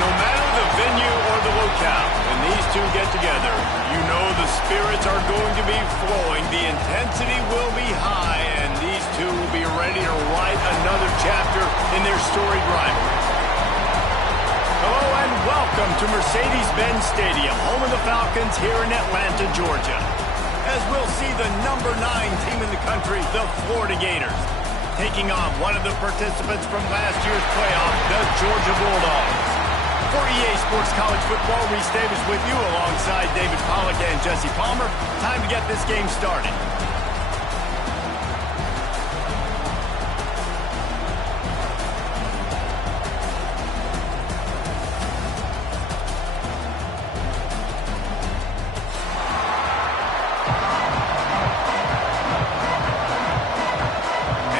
No matter the venue or the locale, when these two get together, you know the spirits are going to be flowing, the intensity will be high, and these two will be ready to write another chapter in their storied rivalry. Hello and welcome to Mercedes-Benz Stadium, home of the Falcons here in Atlanta, Georgia. As we'll see the number 9 team in the country, the Florida Gators, taking on one of the participants from last year's playoff, the Georgia Bulldogs. For EA Sports College Football, Reese Davis with you alongside David Pollack and Jesse Palmer. Time to get this game started.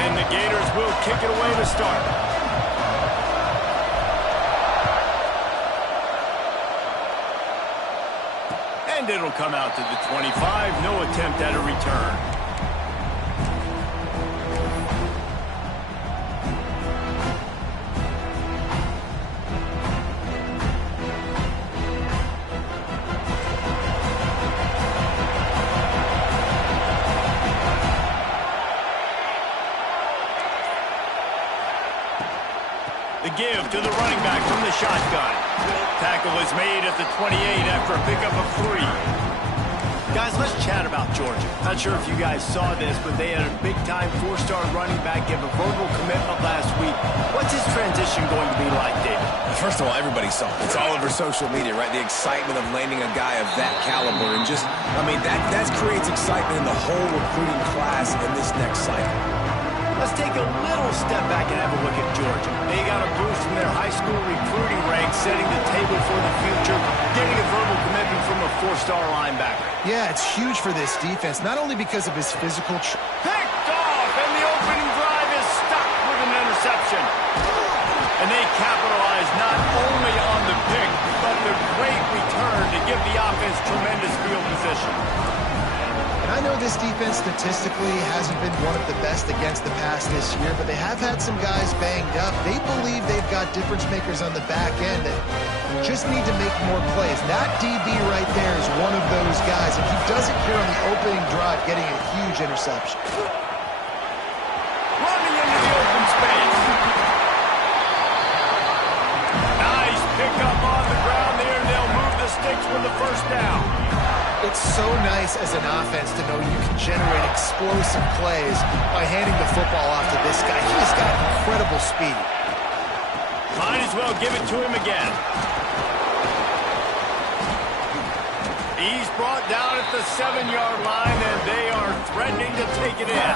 And the Gators will kick it away to start. And it'll come out to the 25. No attempt at a return. The give to the running back from the shotgun. Tackle is made at the 28 after a pickup of 3. Guys, let's chat about Georgia. Not sure if you guys saw this, but they had a big-time 4-star running back give a verbal commitment last week. What's his transition going to be like, David? First of all, everybody saw it. It's all over social media, right? The excitement of landing a guy of that caliber. And just, I mean, that creates excitement in the whole recruiting class in this next cycle. Let's take a little step back and have a look at Georgia. They got a boost from their high school recruiting ranks, setting the table for the future, getting a verbal commitment from a 4-star linebacker. Yeah, it's huge for this defense, not only because of his physical... Picked off, and the opening drive is stuck with an interception. And they capitalize not only on the pick, but the great return to give the offense tremendous field position. And I know this defense statistically hasn't been one of the best against the pass this year, but they have had some guys banged up. They believe they've got difference makers on the back end that just need to make more plays. That DB right there is one of those guys. If he does it here on the opening drive, getting a huge interception. Running into the open space. Nice pickup on the ground there, and they'll move the sticks with the first down. It's so nice as an offense to know you can generate explosive plays by handing the football off to this guy. He has got incredible speed. Might as well give it to him again. He's brought down at the 7-yard line, and they are threatening to take it in.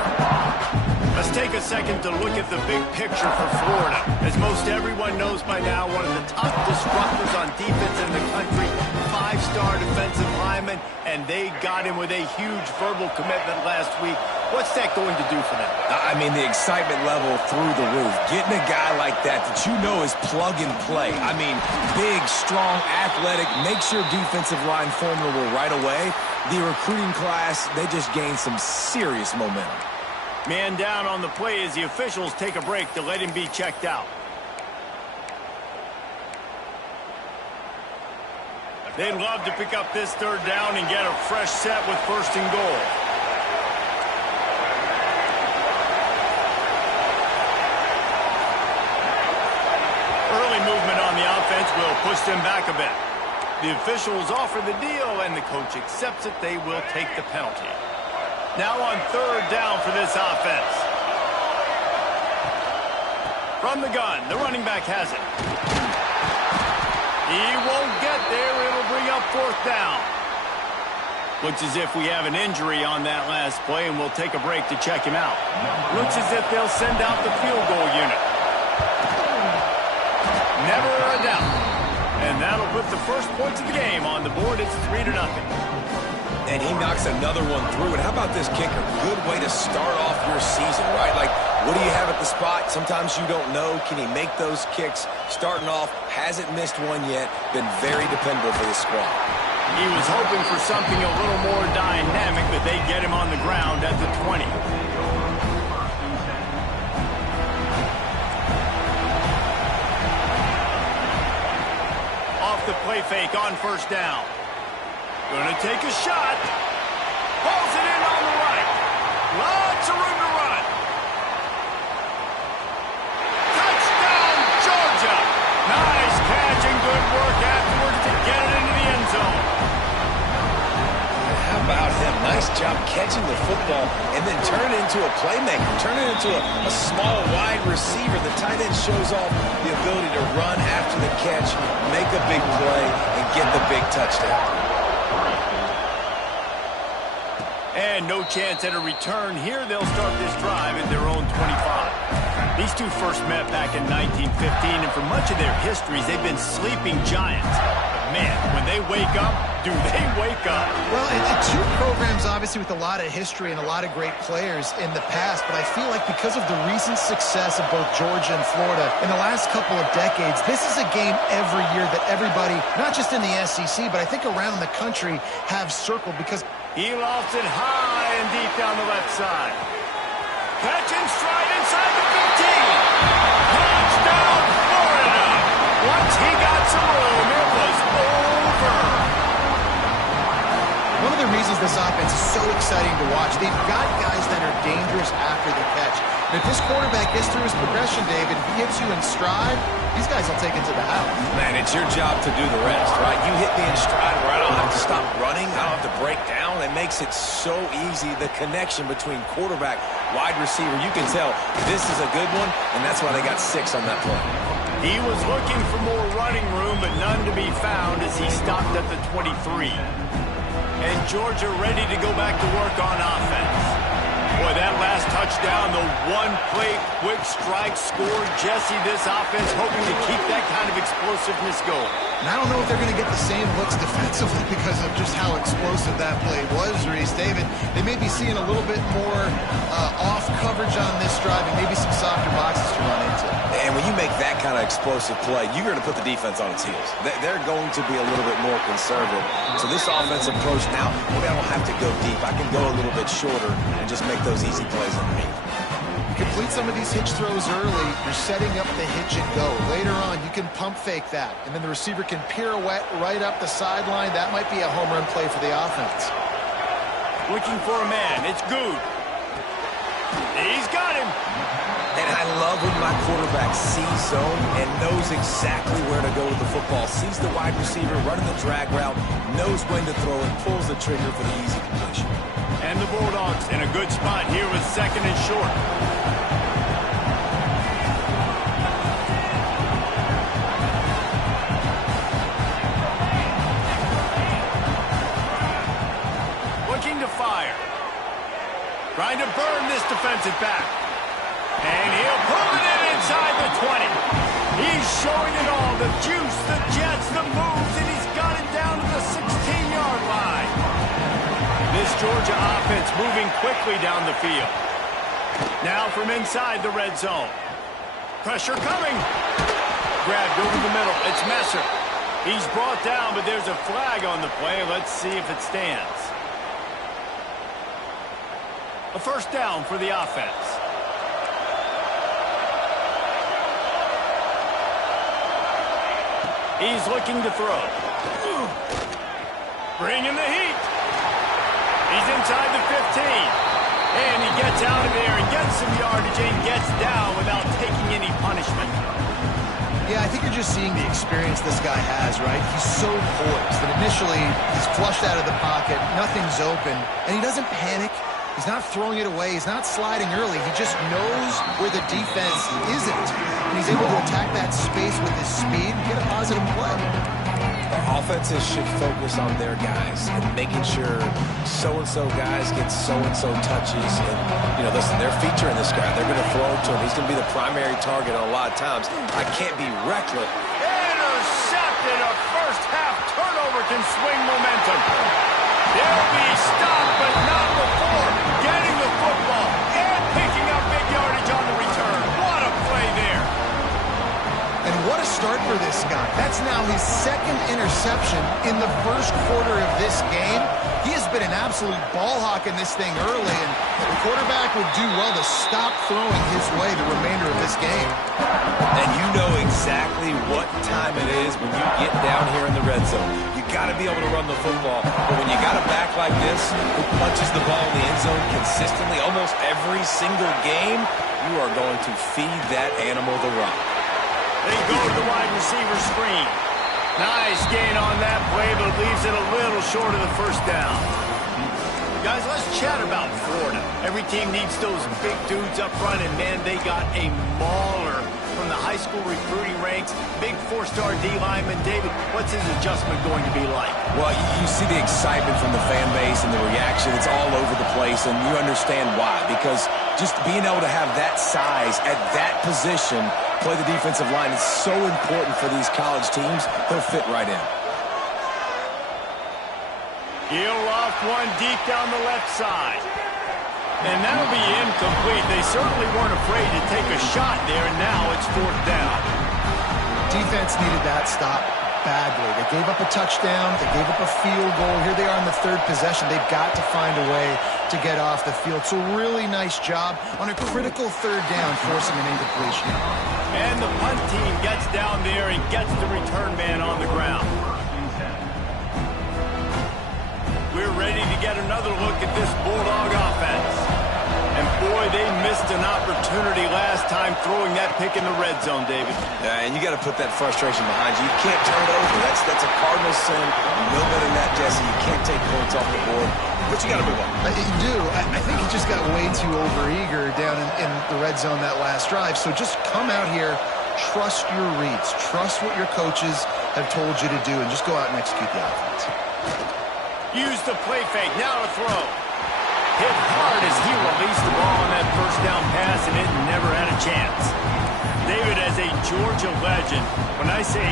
Let's take a second to look at the big picture for Florida. As most everyone knows by now, one of the top disruptors on defense in the country, 5-star defensive lineman, and they got him with a huge verbal commitment last week. What's that going to do for them? I mean, the excitement level through the roof. Getting a guy like that you know is plug and play. I mean, big, strong, athletic, makes your defensive line formidable right away. The recruiting class, they just gained some serious momentum. Man down on the play as the officials take a break to let him be checked out. They'd love to pick up this 3rd down and get a fresh set with 1st and goal. Early movement on the offense will push them back a bit. The officials offer the deal, and the coach accepts it. They will take the penalty. Now on 3rd down for this offense. From the gun, the running back has it. He won't get there. It'll bring up 4th down. Looks as if we have an injury on that last play, and we'll take a break to check him out. Looks as if they'll send out the field goal unit. Never a doubt. And that'll put the first points of the game on the board. It's 3-0. And he knocks another one through. And how about this kicker? Good way to start off your season, right? Like, what do you have at the spot? Sometimes you don't know. Can he make those kicks? Starting off, hasn't missed one yet. Been very dependable for this squad. He was hoping for something a little more dynamic, but they get him on the ground at the 20. the play fake on first down. Gonna take a shot. Pulls it in on the right. Lots of room to run. Touchdown, Georgia. Nice catch and good work afterwards to get it into the end zone. How about him? Nice job catching the football and then turn it into a playmaker. Turn it into a small wide receiver. The tight end shows off the ability to run after the catch, make a big play, and get the big touchdown. And no chance at a return here. They'll start this drive at their own 25. These two first met back in 1915, and for much of their histories, they've been sleeping giants. But man, when they wake up, do they wake up? Well, it's two programs, obviously, with a lot of history and a lot of great players in the past, but I feel like because of the recent success of both Georgia and Florida in the last couple of decades, this is a game every year that everybody, not just in the SEC, but I think around the country, have circled because he lofts it high and deep down the left side. Catch and stride inside the 15. Touchdown, Florida. Once he got some room, it was over. One of the reasons this offense is so exciting to watch, they've got guys that are dangerous after the catch. And if this quarterback gets through his progression, David, if he hits you in stride, these guys will take it to the house. Man, it's your job to do the rest, right? You hit me in stride where I don't have to stop running. I don't have to break down. It makes it so easy, the connection between quarterback, wide receiver. You can tell this is a good one, and that's why they got 6 on that play. He was looking for more running room, but none to be found as he stopped at the 23. And Georgia ready to go back to work on offense. Boy, that last touchdown, the one-play quick strike score. Jesse, this offense hoping to keep that kind of explosiveness going. And I don't know if they're going to get the same looks defensively because of just how explosive that play was, Reese. David, they may be seeing a little bit more off coverage on this drive and maybe some softer boxes to run into. And when you make that kind of explosive play, you're going to put the defense on its heels. They're going to be a little bit more conservative. So this offensive approach now, maybe I don't have to go deep. I can go a little bit shorter and just make those easy plays underneath. Complete some of these hitch throws early. You're setting up the hitch and go. Later on, you can pump fake that. And then the receiver can pirouette right up the sideline. That might be a home run play for the offense. Looking for a man. It's Good. He's got him. And I love when my quarterback sees zone and knows exactly where to go with the football. Sees the wide receiver running the drag route, knows when to throw it, pulls the trigger for the easy completion. And the Bulldogs in a good spot here with 2nd and short. Looking to fire. Trying to burn this defensive back. And he'll pull it in inside the 20. He's showing it all. The juice, the jets, the moves, and he's got it down to the 16-yard line. This Georgia offense moving quickly down the field. Now from inside the red zone. Pressure coming. Grabbed over the middle. It's Messer. He's brought down, but there's a flag on the play. Let's see if it stands. A first down for the offense. He's looking to throw. Bringing the heat. He's inside the 15. And he gets out of there and gets some yardage and gets down without taking any punishment. Yeah, I think you're just seeing the experience this guy has, right? He's so poised that initially he's flushed out of the pocket, nothing's open, and he doesn't panic. He's not throwing it away. He's not sliding early. He just knows where the defense isn't. And he's able to attack that space with his speed and get a positive play. Our offenses should focus on their guys and making sure so-and-so guys get so-and-so touches. And, you know, listen, they're featuring this guy. They're going to throw it to him. He's going to be the primary target a lot of times. I can't be reckless. Intercepted. A first-half turnover can swing momentum. They'll be stopped, but not before getting the football and picking up big yardage on the return. What a play there. And what a start for this guy. That's now his second interception in the first quarter of this game. He has been an absolute ball hawk in this thing early, and the quarterback would do well to stop throwing his way the remainder of this game. And you know exactly what time it is when you get down here in the red zone. You got to be able to run the football, but when you got a back like this who punches the ball in the end zone consistently almost every single game, you are going to feed that animal the rock. They go to the wide receiver screen. Nice gain on that play, but leaves it a little short of the first down. Guys, let's chat about Florida. Every team needs those big dudes up front, and man, they got a mauler from the high school recruiting ranks. Big four-star D lineman. David, what's his adjustment going to be like? Well, you see the excitement from the fan base and the reaction. It's all over the place, and you understand why. Because just being able to have that size at that position, play the defensive line, is so important for these college teams. He'll fit right in. He'll loft one deep down the left side. And that'll be incomplete. They certainly weren't afraid to take a shot there, and now it's fourth down. Defense needed that stop badly. They gave up a touchdown. They gave up a field goal. Here they are in the third possession. They've got to find a way to get off the field. So really nice job on a critical third down, forcing an incompletion. And the punt team gets down there and gets the return man on the ground. We're ready to get another look at this Bulldog offense. And boy, they missed an opportunity last time throwing that pick in the red zone, David. And you got to put that frustration behind you. You can't turn it over. That's a cardinal sin. You know better than that, Jesse. You can't take points off the board. But you got to move on. You do. I think he just got way too overeager down in the red zone that last drive. So just come out here, trust your reads, trust what your coaches have told you to do, and just go out and execute the offense. Use the play fake. Now to throw. Hit hard as he released the ball on that first down pass, and it never had a chance. David, as a Georgia legend, when I say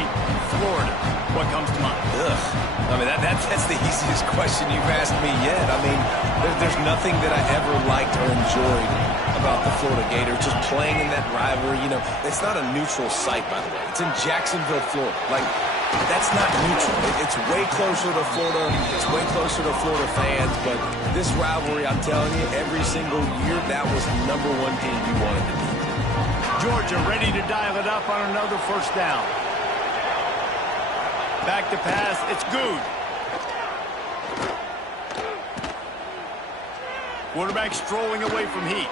Florida, what comes to mind? Ugh. I mean, that's the easiest question you've asked me yet. I mean, there's nothing that I ever liked or enjoyed about the Florida Gators. Just playing in that rivalry, you know, it's not a neutral site, by the way. It's in Jacksonville, Florida. Like, that's not neutral. It's way closer to Florida. It's way closer to Florida fans. But this rivalry, I'm telling you, every single year, that was number one team you wanted to beat. Georgia ready to dial it up on another first down. Back to pass. It's good. Quarterback strolling away from Heath.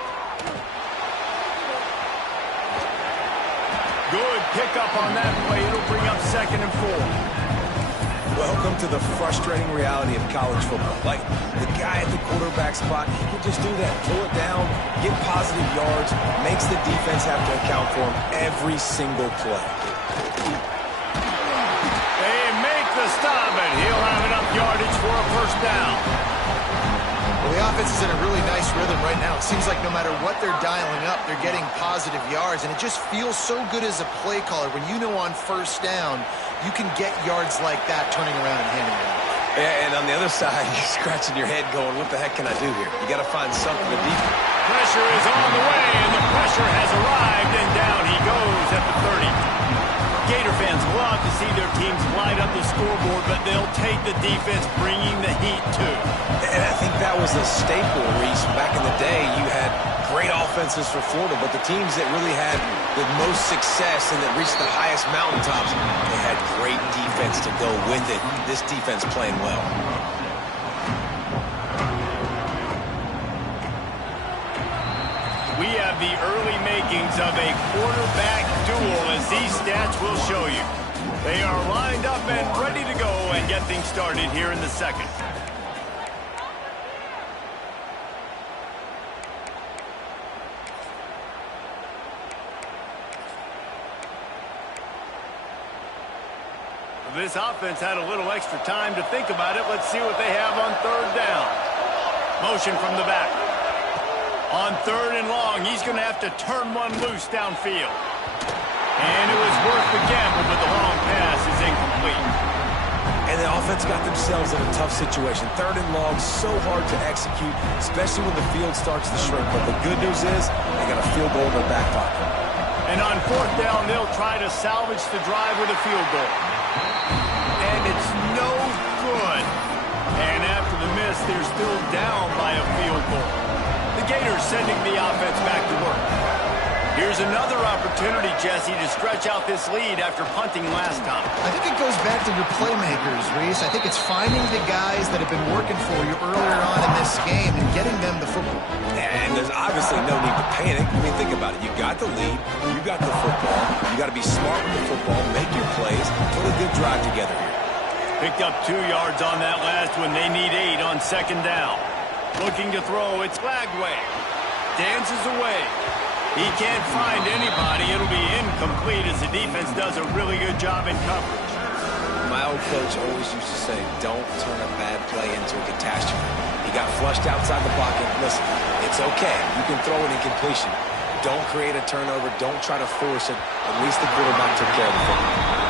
Good pickup on that play. It'll bring up 2nd and 4. Welcome to the frustrating reality of college football. Like, the guy at the quarterback spot, he can just do that. Pull it down, get positive yards, makes the defense have to account for him every single play. They make the stop, and he'll have enough yardage for a first down. Well, the offense is in a really nice rhythm right now. It seems like no matter what they're dialing up, they're getting positive yards, and it just feels so good as a play caller when you know on first down you can get yards like that turning around and handing it off. And on the other side, you're scratching your head going, what the heck can I do here? You got to find something to do. Pressure is on the way, and the pressure has arrived, and down he goes at the 30. Gator fans love to see their teams light up the scoreboard, but they'll take the defense bringing the heat too. And I think that was a staple, Reese. Back in the day, you had great offenses for Florida, but the teams that really had the most success and that reached the highest mountaintops, they had great defense to go with it. This defense playing well. We have the early makings of a quarterback duel, as these stats will show you. They are lined up and ready to go and get things started here in the second. This offense had a little extra time to think about it. Let's see what they have on third down. Motion from the back. On 3rd and long, he's going to have to turn one loose downfield. And it was worth the gamble, but the long pass is incomplete. And the offense got themselves in a tough situation. 3rd and long, so hard to execute, especially when the field starts to shrink. But the good news is they got a field goal in their back pocket. And on fourth down, they'll try to salvage the drive with a field goal. And it's no good. And after the miss, they're still down by a field goal. The Gators sending the offense back to work. Here's another opportunity, Jesse, to stretch out this lead after punting last time. I think it goes back to your playmakers, Reese. I think it's finding the guys that have been working for you earlier on in this game and getting them the football. And there's obviously no need to panic. I mean, think about it. You got the lead. You got the football. You got to be smart with the football, make your plays, put a good drive together here. Picked up 2 yards on that last one. They need 8 on second down. Looking to throw. It's Lagway. Dances away. He can't find anybody. It'll be incomplete as the defense does a really good job in coverage. My old coach always used to say, don't turn a bad play into a catastrophe. He got flushed outside the pocket. Listen, it's okay. You can throw an incompletion. Don't create a turnover. Don't try to force it. At least the quarterback took care of the football.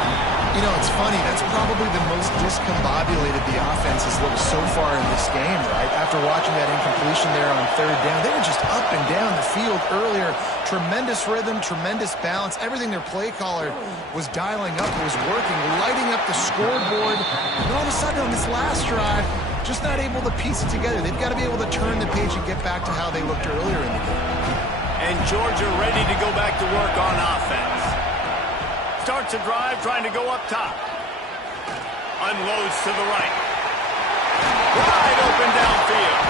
You know, it's funny. That's probably the most discombobulated the offense has looked so far in this game, right? After watching that incompletion there on third down, they were just up and down the field earlier. Tremendous rhythm, tremendous balance. Everything their play caller was dialing up was working, lighting up the scoreboard. And all of a sudden on this last drive, just not able to piece it together. They've got to be able to turn the page and get back to how they looked earlier in the game. And Georgia ready to go back to work on offense. Starts a drive trying to go up top. Unloads to the right. Wide open downfield.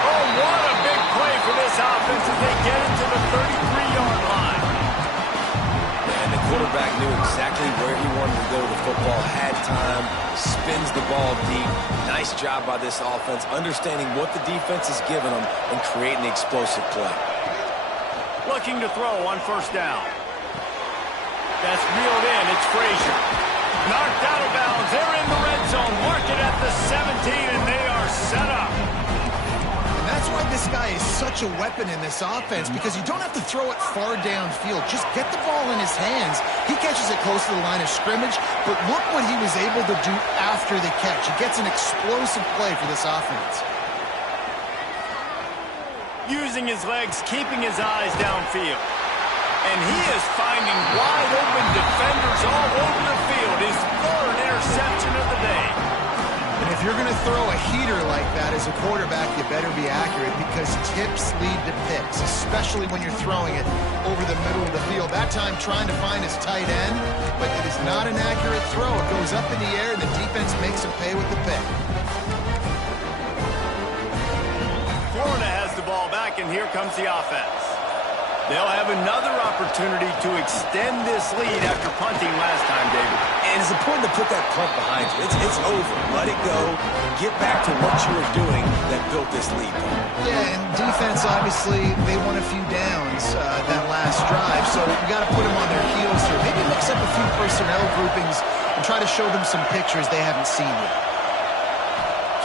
Oh, what a big play for this offense as they get it to the 33-yard line. And the quarterback knew exactly where he wanted to go with the football, had time, spins the ball deep. Nice job by this offense, understanding what the defense is giving them and creating the explosive play. Looking to throw on first down. That's reeled in. It's Frazier. Knocked out of bounds. They're in the red zone. Mark it at the 17, and they are set up. And that's why this guy is such a weapon in this offense, because you don't have to throw it far downfield. Just get the ball in his hands. He catches it close to the line of scrimmage, but look what he was able to do after the catch. He gets an explosive play for this offense. Using his legs, keeping his eyes downfield. And he is finding wide-open defenders all over the field. His third interception of the day. And if you're going to throw a heater like that as a quarterback, you better be accurate, because tips lead to picks, especially when you're throwing it over the middle of the field. That time trying to find his tight end, but it is not an accurate throw. It goes up in the air, and the defense makes him pay with the pick. Florida has the ball back, and here comes the offense. They'll have another opportunity to extend this lead after punting last time, David. And it's important to put that punt behind you. It's over. Let it go. Get back to what you were doing that built this lead. Yeah, and defense, obviously, they won a few downs that last drive, so you got to put them on their heels here. Maybe mix up a few personnel groupings and try to show them some pictures they haven't seen yet.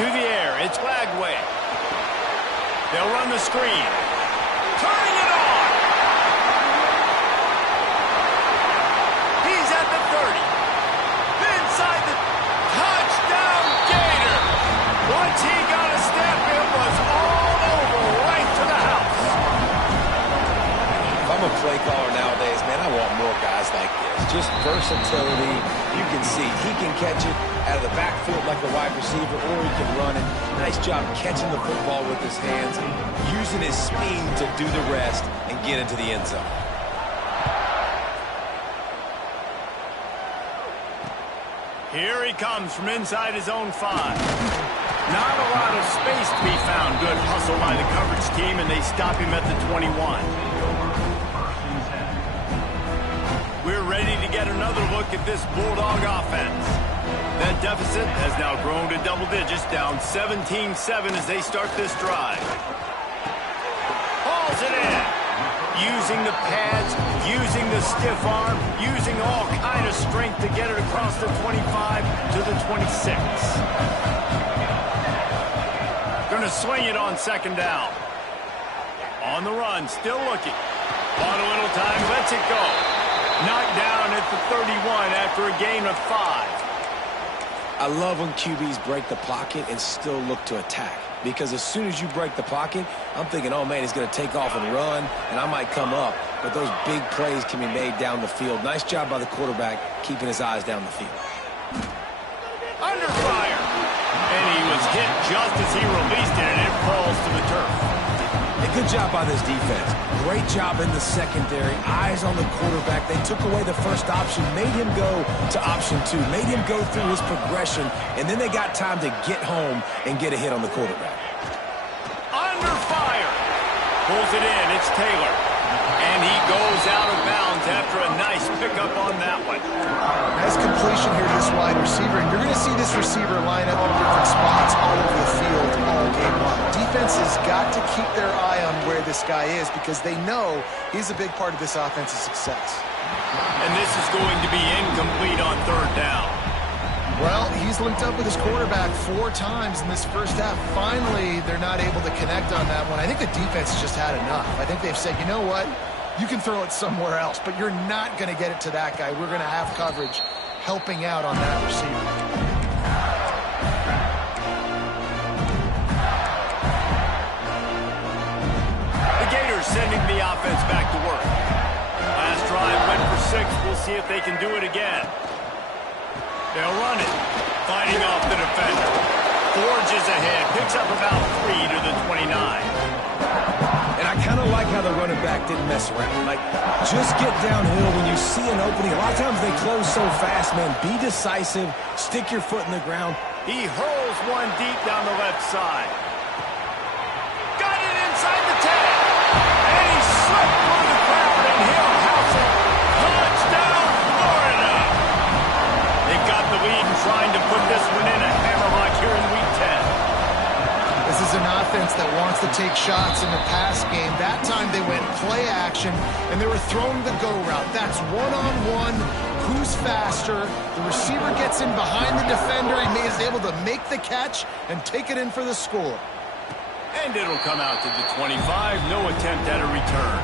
To the air, it's Lagway. They'll run the screen. Turning it on. He's at the 30. Inside the touchdown Gator. Once he got a step, it was all over right to the house. If I'm a play caller nowadays, man, I want more guys like this. Just versatility. You can see he can catch it out of the backfield like a wide receiver, or he can run it. Nice job catching the football with his hands, using his speed to do the rest and get into the end zone. Here he comes from inside his own 5. Not a lot of space to be found. Good hustle by the coverage team, and they stop him at the 21. We're ready to get another look at this Bulldog offense. That deficit has now grown to double digits, down 17-7 as they start this drive. Hauls it in. Using the pads, using the stiff arm, using all kind of strength to get it across the 25 to the 26. Going to swing it on second down. On the run, still looking. On a little time, lets it go. Knocked down at the 31 after a gain of 5. I love when QBs break the pocket and still look to attack. Because as soon as you break the pocket, I'm thinking, oh, man, he's going to take off and run, and I might come up. but those big plays can be made down the field. Nice job by the quarterback keeping his eyes down the field. Under fire. And he was hit just as he released it, and it falls to the turf. A good job by this defense. Great job in the secondary. Eyes on the quarterback. They took away the first option, made him go to option 2, made him go through his progression, and then they got time to get home and get a hit on the quarterback. Under fire. Pulls it in. It's Taylor. And he goes out of bounds after a nice pickup on that one. Nice completion here to this wide receiver, and you're going to see this receiver line up in different spots all over the field all game long. Defense has got to keep their eye on where this guy is because they know he's a big part of this offense's success. And this is going to be incomplete on third down. Well, he's linked up with his quarterback 4 times in this first half. Finally, they're not able to connect on that one. I think the defense has just had enough. I think they've said, you know what? You can throw it somewhere else, but you're not going to get it to that guy. We're going to have coverage helping out on that receiver. The Gators sending the offense back to work. Last drive went for 6. We'll see if they can do it again. They'll run it. Fighting off the defender. Forges ahead. Picks up about 3 to the 29. And I kind of like how the running back didn't mess around. Like, just get downhill when you see an opening. A lot of times they close so fast, man. Be decisive. Stick your foot in the ground. He hurls one deep down the left side. Got it inside the 10. And he slipped through the crowd, and he'll house it. Touchdown, Florida. They've got the lead and trying to put this one in a hammerlock here in Week 10. This is an offense that wants to take shots in the pass game. That time they went play action, and they were throwing the go route. That's one-on-one. Who's faster? The receiver gets in behind the defender. He is able to make the catch and take it in for the score. And it'll come out to the 25. No attempt at a return.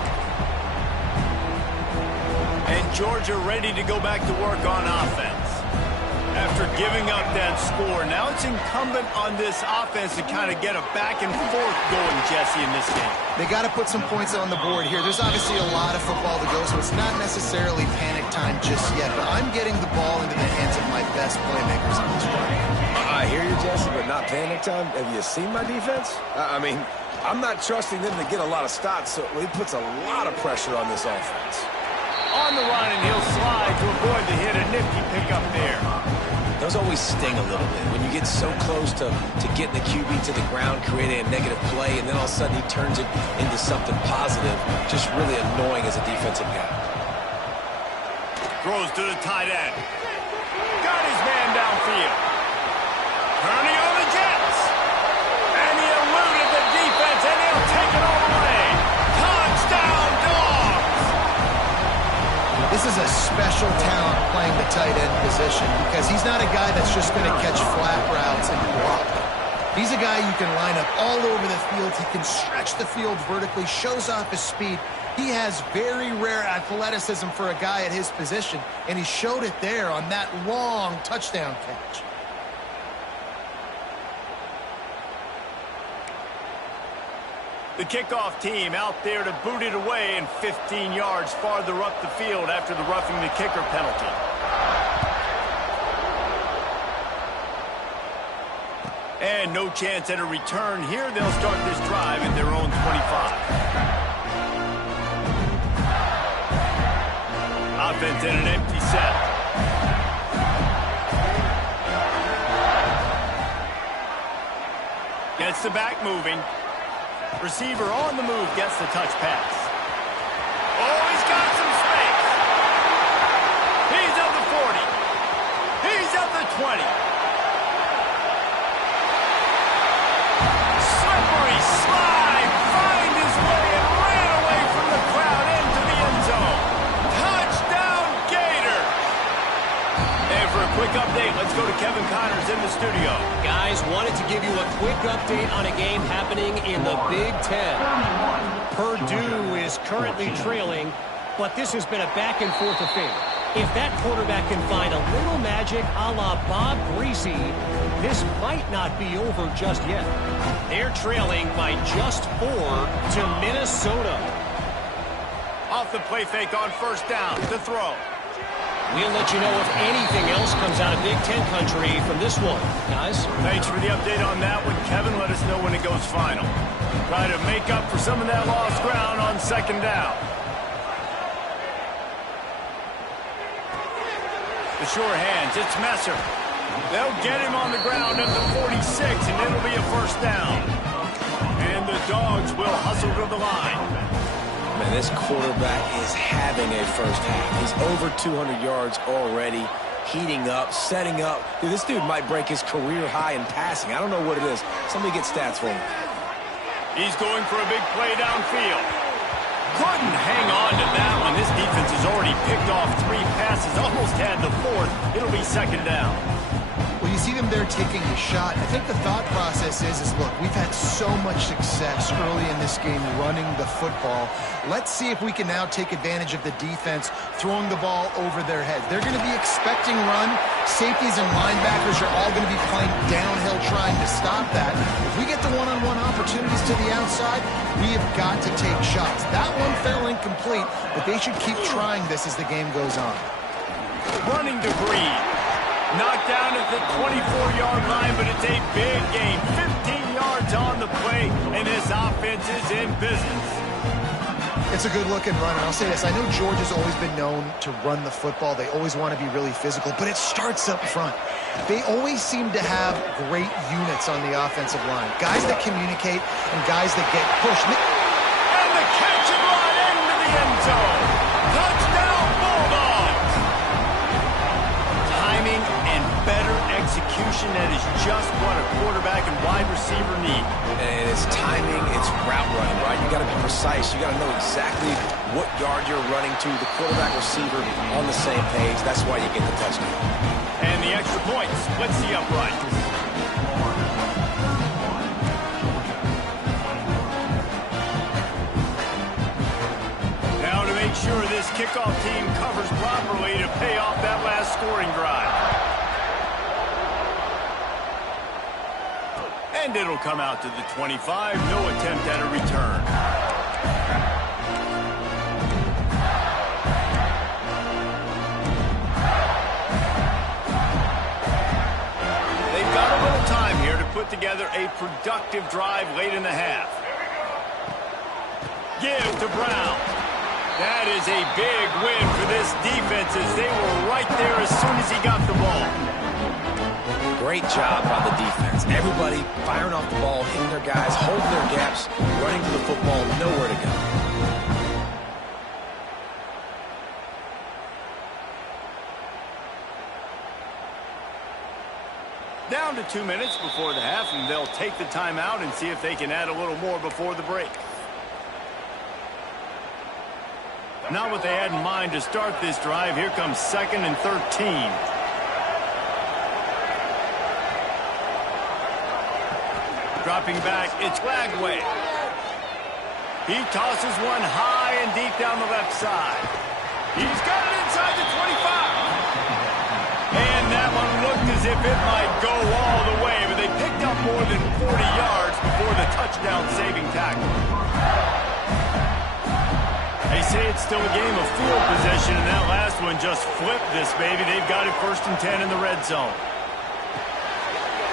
And Georgia ready to go back to work on offense. After giving up that score, now it's incumbent on this offense to kind of get a back and forth going, Jesse, in this game. They got to put some points on the board here. There's obviously a lot of football to go, so it's not necessarily panic time just yet, but I'm getting the ball into the hands of my best playmakers on this drive. I hear you, Jesse, but not panic time. Have you seen my defense? I mean, I'm not trusting them to get a lot of stops, so it puts a lot of pressure on this offense. On the run, and he'll slide to avoid the hit. A nifty pickup there. Those always sting a little bit when you get so close to getting the QB to the ground, creating a negative play, and then all of a sudden he turns it into something positive. Just really annoying as a defensive guy. Throws to the tight end. Got his man downfield. Turning on the Jets. And he eluded the defense, and he'll take it all the way. Touchdown, Dogs! This is a special talent playing the tight end position because he's not a guy that's just going to catch flat routes and block. He's a guy you can line up all over the field. He can stretch the field vertically, shows off his speed. He has very rare athleticism for a guy at his position, and he showed it there on that long touchdown catch. The kickoff team out there to boot it away and 15 yards farther up the field after the roughing the kicker penalty. And no chance at a return here. They'll start this drive at their own 25. Offense in an empty set. Gets the back moving. Receiver on the move, gets the touch pass. Oh, he's got some space. He's at the 40. He's at the 20. Slippery slide, find his way and ran away from the crowd into the end zone. Touchdown, Gator. And for a quick update, let's go to Kevin Connors in the studio. Guys, wanted to give you a quick update on a game happening in the Big Ten. Purdue is currently trailing, but this has been a back-and-forth affair. If that quarterback can find a little magic a la Bob Greasy, this might not be over just yet. They're trailing by just 4 to Minnesota. off the play fake on first down to throw. We'll let you know if anything else comes out of Big Ten country from this one, guys. Thanks for the update on that one, Kevin. Let us know when it goes final. Try to make up for some of that lost ground on second down. The sure hands, it's Messer. They'll get him on the ground at the 46, and it'll be a first down. And the Dogs will hustle to the line. Man, this quarterback is having a first half. He's over 200 yards already, heating up, setting up. Dude, this dude might break his career high in passing. I don't know what it is. Somebody get stats for him. He's going for a big play downfield. Couldn't hang on to that one. This defense has already picked off 3 passes, almost had the 4th. It'll be second down. Well, you see them there taking a shot. I think the thought process is look, we've had so much success early in this game running the football. Let's see if we can now take advantage of the defense throwing the ball over their heads. They're going to be expecting run. Safeties and linebackers are all going to be playing downhill trying to stop that. If we get the one-on-one opportunities to the outside, we have got to take shots. That one fell incomplete, but they should keep trying this as the game goes on. Running to Breed. Knocked down at the 24-yard line, but it's a big gain. 15 yards on the play, and this offense is in business. It's a good-looking run, and I'll say this. I know Georgia's always been known to run the football. They always want to be really physical, but it starts up front. They always seem to have great units on the offensive line. Guys that communicate and guys that get pushed. And the catch and run into the end zone. Touchdown, Bulldogs! Timing and better execution, that is just what a quarterback and wide receiver need. And it's timing, it's route running, right? You got to be precise. You got to know exactly what yard you're running to. The quarterback receiver on the same page. That's why you get the touchdown. And the extra point splits the upright. Now to make sure this kickoff team covers properly to pay off that last scoring drive. And it'll come out to the 25. No attempt at a return. They've got a little time here to put together a productive drive late in the half. Give to Brown. That is a big win for this defense as they were right there as soon as he got the ball. Great job by the defense. Everybody firing off the ball, hitting their guys, holding their gaps, running to the football, nowhere to go. Down to 2 minutes before the half, and they'll take the timeout and see if they can add a little more before the break. Not what they had in mind to start this drive. Here comes 2nd and 13. Dropping back, it's Lagway. He tosses one high and deep down the left side. He's got it inside the 25. And that one looked as if it might go all the way, but they picked up more than 40 yards before the touchdown-saving tackle. They say it's still a game of field possession, and that last one just flipped this baby. They've got it 1st and 10 in the red zone.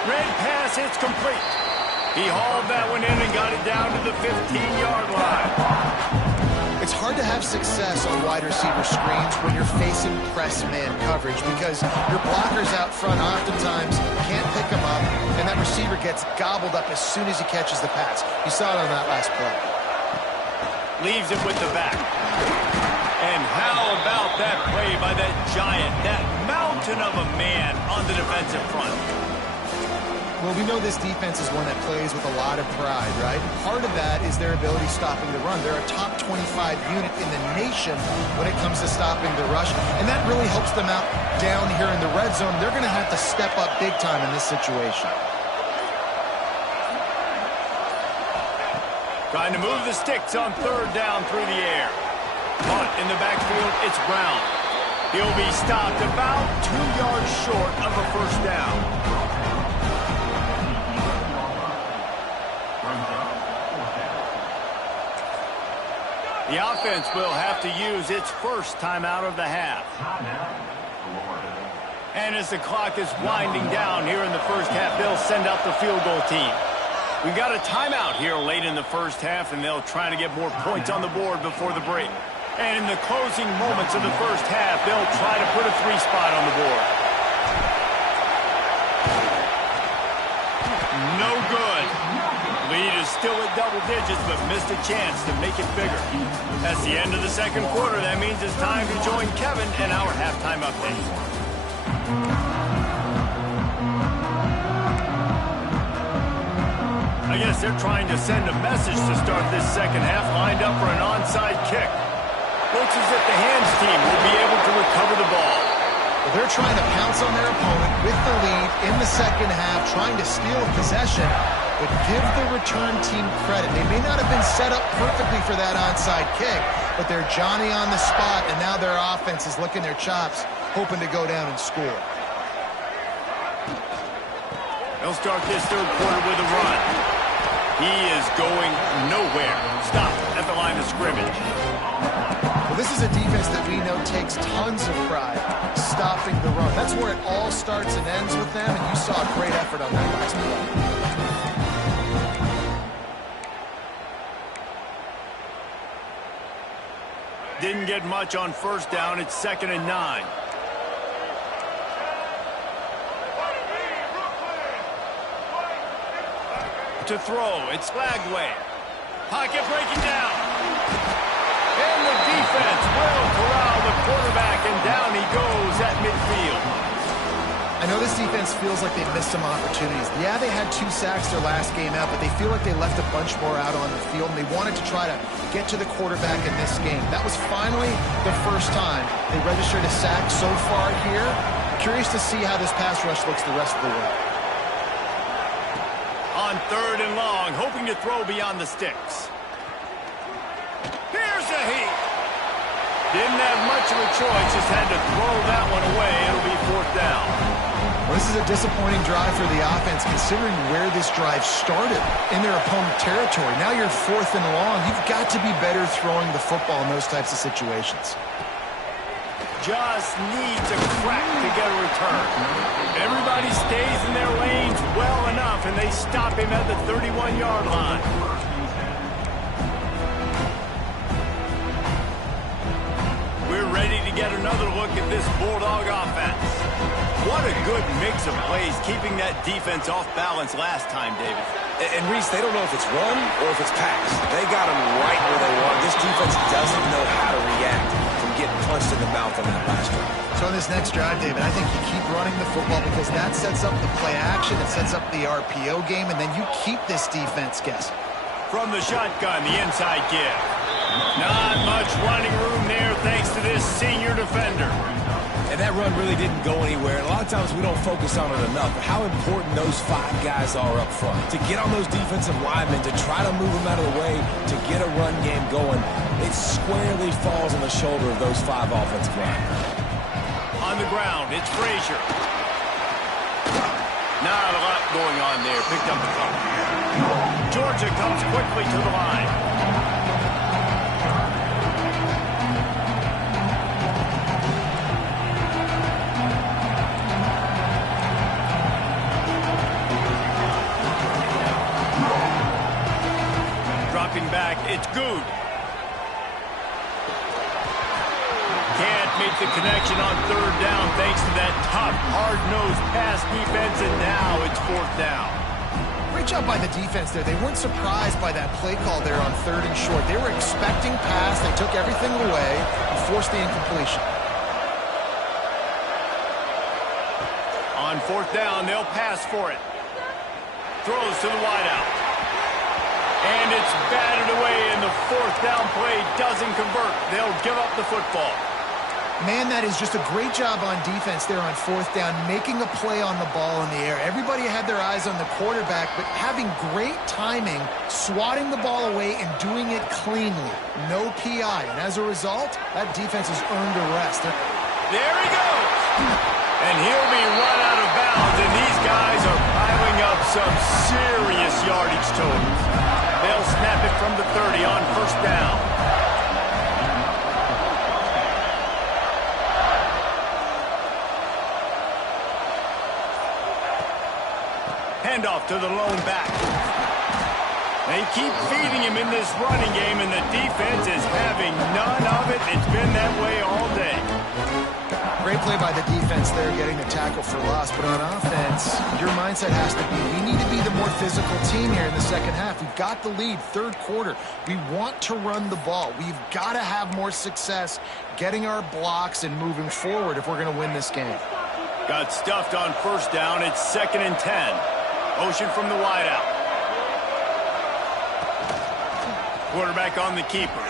Red pass, it's complete. He hauled that one in and got it down to the 15-yard line. It's hard to have success on wide receiver screens when you're facing press man coverage because your blockers out front oftentimes can't pick them up, and that receiver gets gobbled up as soon as he catches the pass. You saw it on that last play. Leaves it with the back. And how about that play by that giant, that mountain of a man on the defensive front? Well, we know this defense is one that plays with a lot of pride, right? Part of that is their ability stopping the run. They're a top 25 unit in the nation when it comes to stopping the rush, and that really helps them out down here in the red zone. They're going to have to step up big time in this situation. Trying to move the sticks on 3rd down through the air. Punt in the backfield, it's Brown. He'll be stopped about 2 yards short of a first down. The offense will have to use its first timeout of the half. And as the clock is winding down here in the first half, they'll send out the field goal team. We've got a timeout here late in the first half, and they'll try to get more points on the board before the break. And in the closing moments of the first half, they'll try to put a 3 spot on the board. No good. Lead is still at double digits, but missed a chance to make it bigger. That's the end of the second quarter. That means it's time to join Kevin and our halftime update. I guess they're trying to send a message to start this second half, lined up for an onside kick. Looks as if the hands team will be able to recover the ball. Well, they're trying to pounce on their opponent with the lead in the second half, trying to steal possession, but give the return team credit. They may not have been set up perfectly for that onside kick, but they're Johnny on the spot, and now their offense is licking their chops, hoping to go down and score. They'll start this third quarter with a run. He is going nowhere. Stop at the line of scrimmage. Well, this is a defense that we know takes tons of pride stopping the run. That's where it all starts and ends with them, and you saw a great effort on that last play. Didn't get much on first down. It's 2nd and 9. To throw, it's Lagway. Pocket breaking down. And the defense will corral the quarterback, and down he goes at midfield. I know this defense feels like they missed some opportunities. Yeah, they had 2 sacks their last game out, but they feel like they left a bunch more out on the field, and they wanted to try to get to the quarterback in this game. That was finally the first time they registered a sack so far here. Curious to see how this pass rush looks the rest of the way. On 3rd and long, hoping to throw beyond the sticks. Here's a heat. Didn't have much of a choice, just had to throw that one away. It'll be 4th down. Well, this is a disappointing drive for the offense, considering where this drive started in their opponent territory. Now you're 4th and long. You've got to be better throwing the football in those types of situations. Just needs a crack to get a return. Everybody stays in their lanes well enough, and they stop him at the 31-yard line. We're ready to get another look at this Bulldog offense. What a good mix of plays, keeping that defense off balance last time, David. And Reese, they don't know if it's run or if it's pass. They got them right where they want. This defense doesn't know how to react from getting punched in the mouth on that last one. So on this next drive, David, I think you keep running the football because that sets up the play action, it sets up the RPO game, and then you keep this defense guessing. From the shotgun, the inside give. Not much running room there thanks to this senior defender. And that run really didn't go anywhere. And a lot of times we don't focus on it enough. But how important those 5 guys are up front. To get on those defensive linemen, to try to move them out of the way, to get a run game going, it squarely falls on the shoulder of those 5 offensive linemen. On the ground, it's Frazier. Not a lot going on there. Picked up the couple. Georgia comes quickly to the line. Dropping back, it's Good. Can't make the connection on 3rd down thanks to that tough, hard-nosed pass defense, and now it's 4th down. Great job by the defense there. They weren't surprised by that play call there on 3rd and short. They were expecting pass. They took everything away and forced the incompletion. On 4th down, they'll pass for it. Throws to the wideout. And it's batted away, and the 4th down play doesn't convert. They'll give up the football. Man, that is just a great job on defense there on 4th down, making a play on the ball in the air. Everybody had their eyes on the quarterback, but having great timing, swatting the ball away and doing it cleanly. No PI, and as a result, that defense has earned a rest. There he goes! And he'll be run out of bounds, and these guys are piling up some serious yardage totals. They'll snap it from the 30 on 1st down. Handoff to the lone back. They keep feeding him in this running game, and the defense is having none of it. It's been that way all day. Great play by the defense there, getting the tackle for loss. But on offense, your mindset has to be, we need to be the more physical team here in the second half. We've got the lead, third quarter. We want to run the ball. We've got to have more success getting our blocks and moving forward if we're going to win this game. Got stuffed on first down. It's 2nd and 10. Motion from the wideout. Quarterback on the keeper.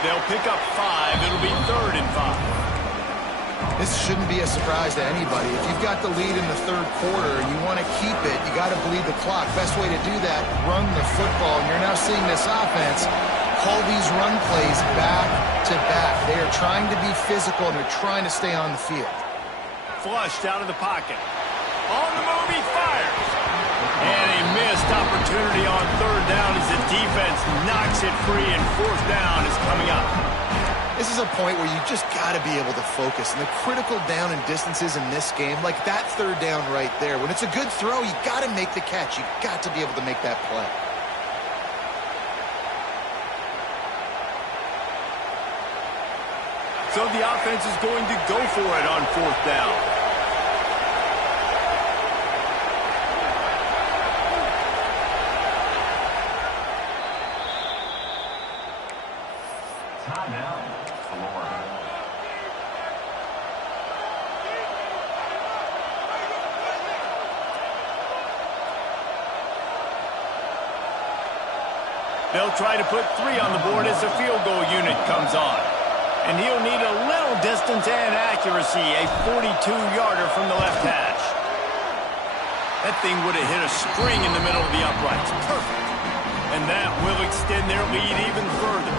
They'll pick up 5. It'll be 3rd and 5. This shouldn't be a surprise to anybody. If you've got the lead in the third quarter and you want to keep it, you got to bleed the clock. Best way to do that, run the football. And you're now seeing this offense call these run plays back to back. They are trying to be physical, and they're trying to stay on the field. Flushed out of the pocket. On the move, he fires. And a missed opportunity on 3rd down as the defense knocks it free, and 4th down is coming up. This is a point where you just got to be able to focus. And the critical down and distances in this game, like that 3rd down right there, when it's a good throw, you got to make the catch. You got to be able to make that play. So the offense is going to go for it on 4th down. They'll try to put 3 on the board as the field goal unit comes on. And he'll need a little distance and accuracy, a 42-yarder from the left hash. That thing would have hit a string in the middle of the uprights. Perfect. And that will extend their lead even further.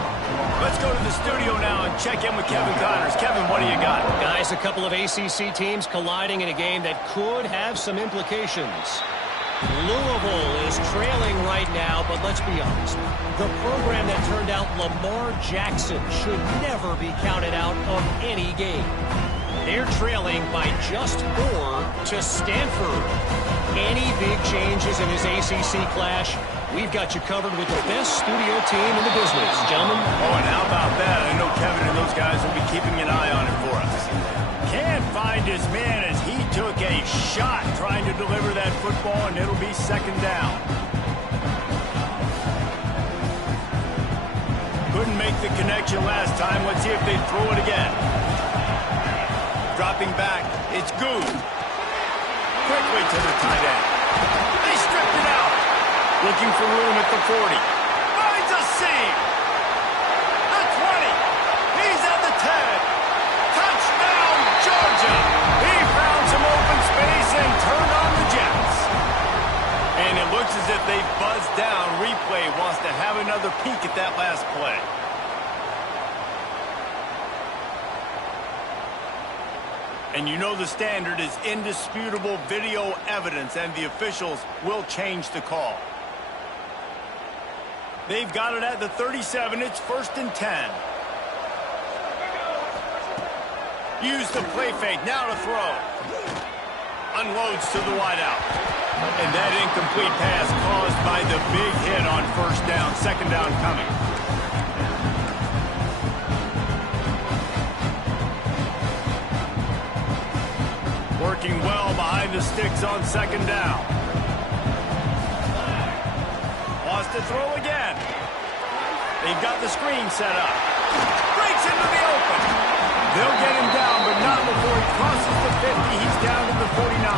Let's go to the studio now and check in with Kevin Connors. Kevin, what do you got? Guys, a couple of ACC teams colliding in a game that could have some implications. Louisville is trailing right now, but let's be honest. The program that turned out Lamar Jackson should never be counted out of any game. They're trailing by just 4 to Stanford. Any big changes in this ACC clash? We've got you covered with the best studio team in the business, gentlemen. Oh, and how about that? I know Kevin and those guys will be keeping an eye on it for us. Can't find his man as he took a shot trying to deliver that football, and it'll be 2nd down. Couldn't make the connection last time. Let's see if they throw it again. Dropping back, it's Good. Quickly to the tight end. They stripped it out. Looking for room at the 40. Finds a seam. The 20. He's at the 10. Touchdown, Georgia. He found some open space and turned on the Jets. And it looks as if they buzzed down. Replay wants to have another peek at that last play. And you know the standard is indisputable video evidence, and the officials will change the call. They've got it at the 37. It's 1st and 10. Use the play fake. Now to throw. Unloads to the wideout. And that incomplete pass caused by the big hit on 1st down. 2nd down coming. Working well behind the sticks on 2nd down. Wants to throw again. They've got the screen set up. Breaks into the open. They'll get him down, but not before he crosses the 50. He's down to the 49.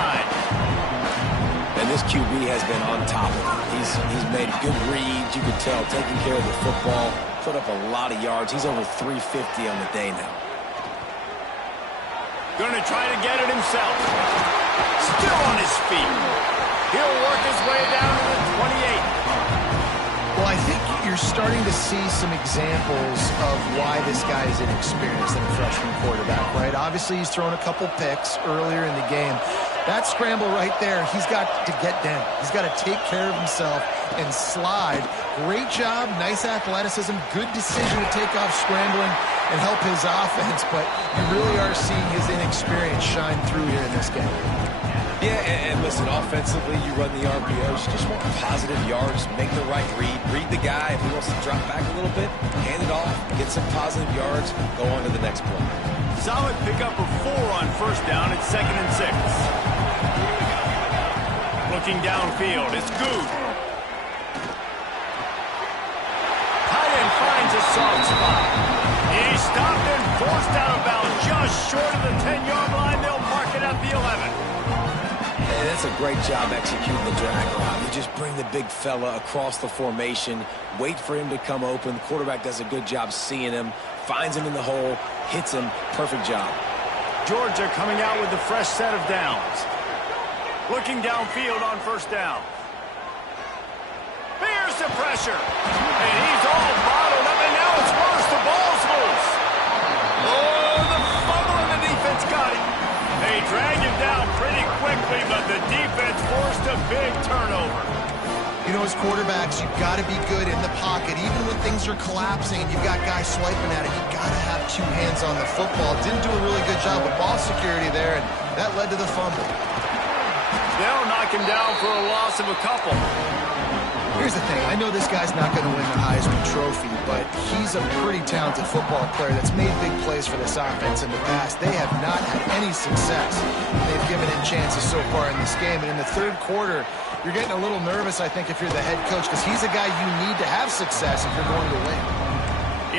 And this QB has been on top of it. He's made good reads. You can tell, taking care of the football. Put up a lot of yards. He's over 350 on the day now. Going to try to get it himself. Still on his feet. He'll work his way down to the 28. Well, I think you're starting to see some examples of why this guy is inexperienced in a freshman quarterback, right? Obviously, he's thrown a couple picks earlier in the game. That scramble right there, he's got to get down. He's got to take care of himself and slide. Great job, nice athleticism, good decision to take off scrambling and help his offense, but you really are seeing his inexperience shine through here in this game. Yeah, and listen, offensively, you run the RPOs, you just want positive yards, make the right read the guy. If he wants to drop back a little bit, hand it off, get some positive yards, go on to the next play. Solid pickup of 4 on first down at 2nd and 6. Looking downfield, it's Good. Tight end finds a soft spot. He's stopped and forced out of bounds just short of the 10-yard line. They'll mark it at the 11. And that's a great job executing the drag route. You just bring the big fella across the formation, wait for him to come open. The quarterback does a good job seeing him, finds him in the hole, hits him. Perfect job. Georgia coming out with a fresh set of downs. Looking downfield on first down. Here's the pressure. And he's all bottled up, and now it's worse. The ball's loose. Oh, the fumble, and the defense got it. They dragged him down pretty quickly, but the defense forced a big turnover. You know, as quarterbacks, you've got to be good in the pocket. Even when things are collapsing and you've got guys swiping at it, you've got to have 2 hands on the football. Didn't do a really good job of ball security there, and that led to the fumble. They'll knock him down for a loss of a couple. Here's the thing. I know this guy's not going to win the Heisman Trophy, but he's a pretty talented football player that's made big plays for this offense in the past. They have not had any success. They've given him chances so far in this game. And in the third quarter, you're getting a little nervous, I think, if you're the head coach, because he's a guy you need to have success if you're going to win.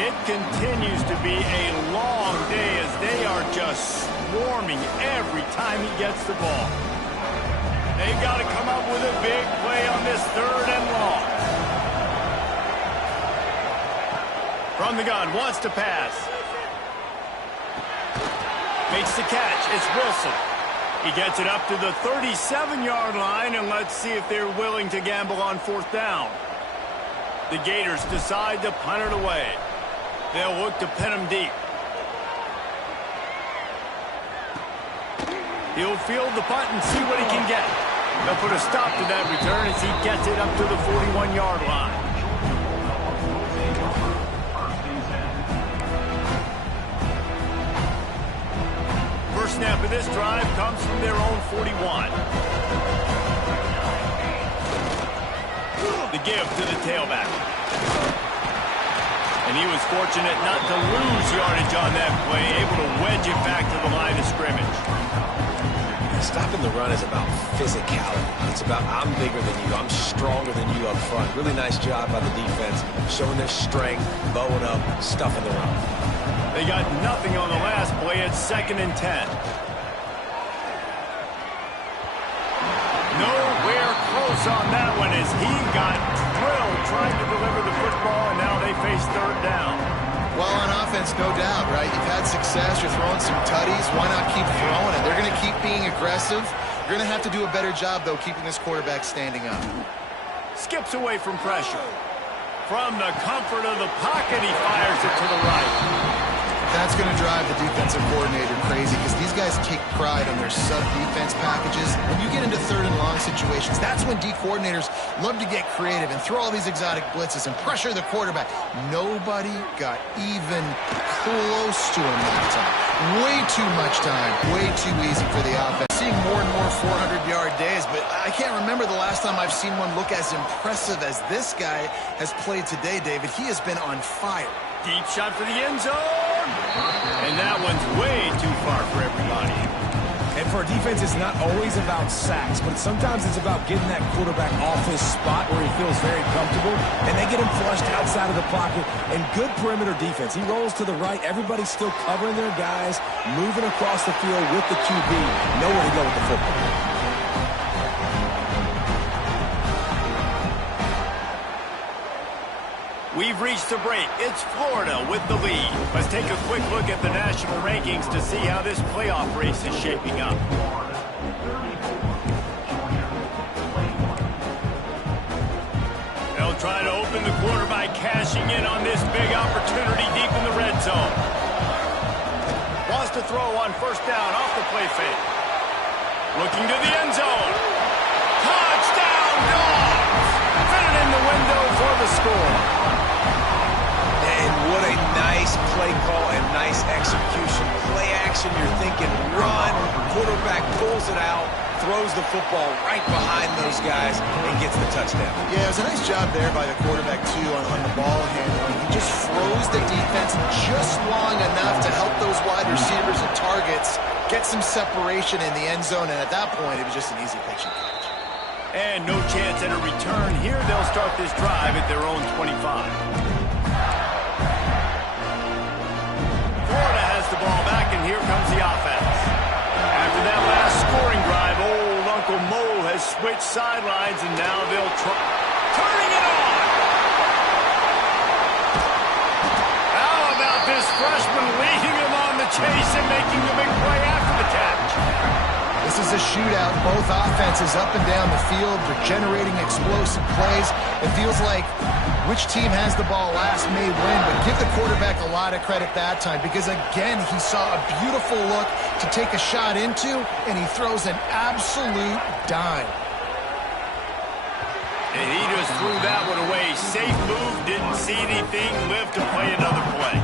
It continues to be a long day as they are just swarming every time he gets the ball. They've got to come up with a big play on this 3rd and long. From the gun, wants to pass. Makes the catch. It's Wilson. He gets it up to the 37-yard line, and let's see if they're willing to gamble on 4th down. The Gators decide to punt it away. They'll look to pin him deep. He'll field the punt and see what he can get. They'll put a stop to that return as he gets it up to the 41-yard line. First snap of this drive comes from their own 41. The give to the tailback. And he was fortunate not to lose yardage on that play, able to wedge it back to the line of scrimmage. Stopping the run is about physicality. It's about I'm bigger than you, I'm stronger than you up front. Really nice job by the defense, showing their strength, bowing up, stuffing the run. They got nothing on the last play at 2nd and 10. Nowhere close on that one as he got drilled trying to deliver the football, and now they face 3rd down. Well, on offense, no doubt, right? You've had success. You're throwing some tutties. Why not keep throwing it? They're going to keep being aggressive. You're going to have to do a better job, though, keeping this quarterback standing up. Skips away from pressure. From the comfort of the pocket, he fires it to the right. That's going to drive the defensive coordinator crazy because these guys take pride on their sub-defense packages. When you get into 3rd and long situations, that's when D coordinators love to get creative and throw all these exotic blitzes and pressure the quarterback. Nobody got even close to him that time. Way too much time. Way too easy for the offense. Seeing more and more 400-yard days, but I can't remember the last time I've seen one look as impressive as this guy has played today, David. He has been on fire. Deep shot for the end zone. And that one's way too far for everybody. And for a defense, it's not always about sacks, but sometimes it's about getting that quarterback off his spot where he feels very comfortable, and they get him flushed outside of the pocket. And good perimeter defense. He rolls to the right. Everybody's still covering their guys, moving across the field with the QB. Nowhere to go with the football. We've reached the break. It's Florida with the lead. Let's take a quick look at the national rankings to see how this playoff race is shaping up. They'll try to open the quarter by cashing in on this big opportunity deep in the red zone. Wants to throw on first down off the play fake. Looking to the end zone. Touchdown, Dogs! Fit it in the window for the score. And what a nice play call and nice execution. Play action, you're thinking run. Quarterback pulls it out, throws the football right behind those guys, and gets the touchdown. Yeah, it was a nice job there by the quarterback, too, on the ball handling. He just froze the defense just long enough to help those wide receivers and targets get some separation in the end zone, and at that point, it was just an easy pitch and catch. And no chance at a return. Here they'll start this drive at their own 25. Florida has the ball back, and here comes the offense. After that last scoring drive, old Uncle Mo has switched sidelines, and now they'll try. Turning it on! How about this freshman leading him on the chase and making the big play after the catch? This is a shootout. Both offenses up and down the field. They're generating explosive plays. It feels like which team has the ball last may win, but give the quarterback a lot of credit that time because, again, he saw a beautiful look to take a shot into, and he throws an absolute dime. And he just threw that one away. Safe move, didn't see anything, lived to play another play.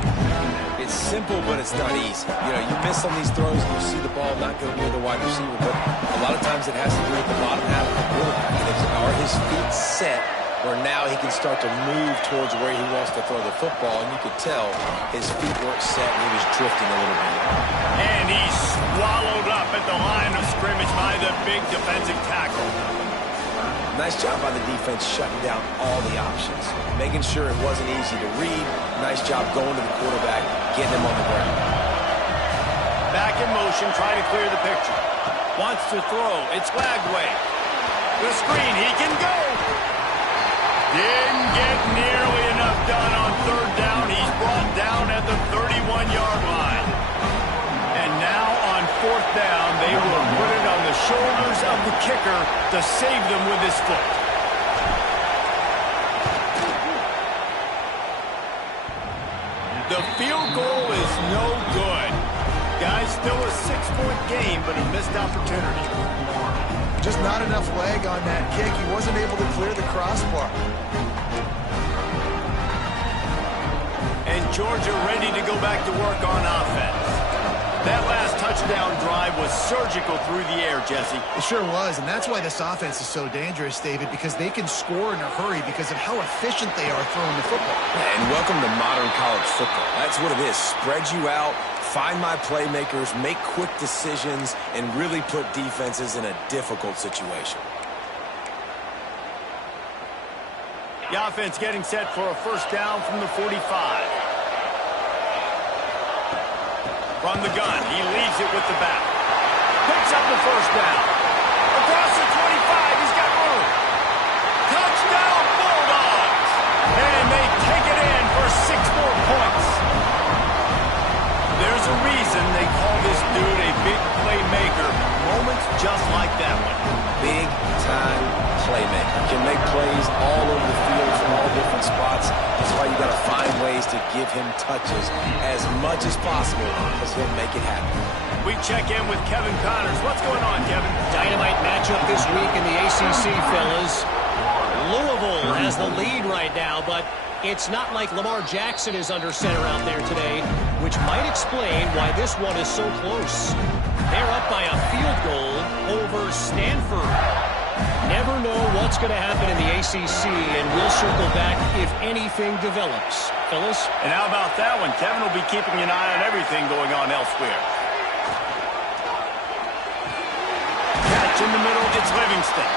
It's simple, but it's not easy. You know, you miss on these throws and you see the ball not go near the wide receiver, but a lot of times it has to do with the bottom half of the quarterback. Are his feet set where now he can start to move towards where he wants to throw the football, and you could tell his feet weren't set and he was drifting a little bit. And he's swallowed up at the line of scrimmage by the big defensive tackle. Nice job by the defense shutting down all the options, making sure it wasn't easy to read. Nice job going to the quarterback, getting him on the ground. Back in motion, trying to clear the picture. Wants to throw. It's Lagway. The screen, he can go. Didn't get nearly enough done on third down. He's brought down at the 31-yard line. And now on fourth down, they will put it on the shoulders of the kicker to save them with his foot. The field goal is no good. Guys, still a 6-point game, but a missed opportunity. Just not enough leg on that kick. He wasn't able to clear the crossbar. And Georgia ready to go back to work on offense. That last touchdown drive was surgical through the air, Jesse. It sure was, and that's why this offense is so dangerous, David, because they can score in a hurry because of how efficient they are throwing the football. And welcome to modern college football. That's what it is. Spread you out, find my playmakers, make quick decisions, and really put defenses in a difficult situation. The offense getting set for a first down from the 45. From the gun, he leaves it with the back. Picks up the first down. Across the 25, he's got room. Touchdown, Bulldogs! And they take it in for 6 more points. There's a reason they call this dude a big playmaker. Moments just like that one. Big-time playmaker. Can make plays all over the field from all different spots. That's why you got to find ways to give him touches as much as possible because he'll make it happen. We check in with Kevin Connors. What's going on, Kevin? Dynamite matchup this week in the ACC, fellas. Louisville has the lead right now, but it's not like Lamar Jackson is under center out there today, which might explain why this one is so close. They're up by a field goal over Stanford. Never know what's going to happen in the ACC, and we'll circle back if anything develops. Fellas? And how about that one? Kevin will be keeping an eye on everything going on elsewhere. Catch in the middle, it's Livingston.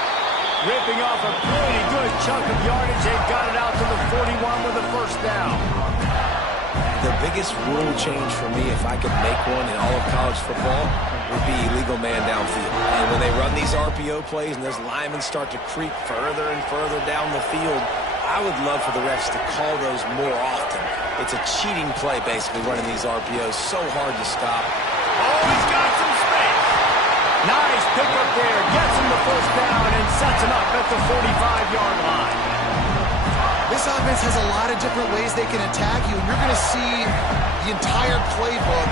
Ripping off a pretty good chunk of yardage. They got it out to the 41 with a first down. The biggest rule change for me, if I could make one in all of college football, would be illegal man downfield. And when they run these RPO plays and those linemen start to creep further and further down the field, I would love for the refs to call those more often. It's a cheating play, basically, running these RPOs. So hard to stop. Oh, he's got some space. Nice pickup there. Gets him the first down and sets him up at the 45-yard line. This offense has a lot of different ways they can attack you, and you're going to see the entire playbook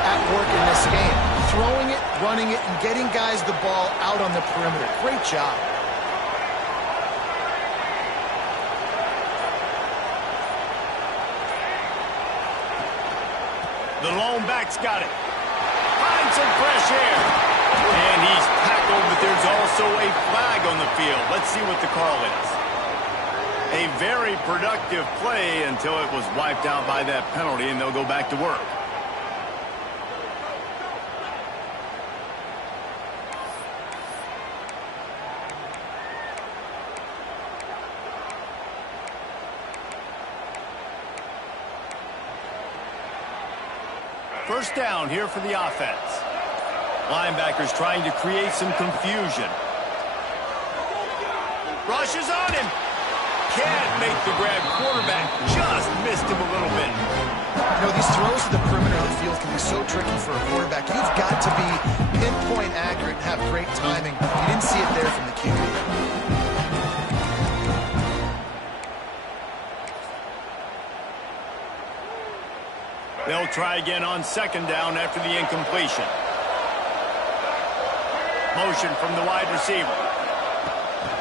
at work in this game. throwing it, running it, and getting guys the ball out on the perimeter. Great job. The lone back's got it. Finds some fresh air. And he's tackled, but there's also a flag on the field. Let's see what the call is. A very productive play until it was wiped out by that penalty, and they'll go back to work. First down here for the offense. Linebackers trying to create some confusion. Rushes on him. Can't make the grab. Quarterback just missed him a little bit. You know, these throws to the perimeter of the field can be so tricky for a quarterback. You've got to be pinpoint accurate and have great timing. You didn't see it there from the QB. They'll try again on second down after the incompletion. Motion from the wide receiver.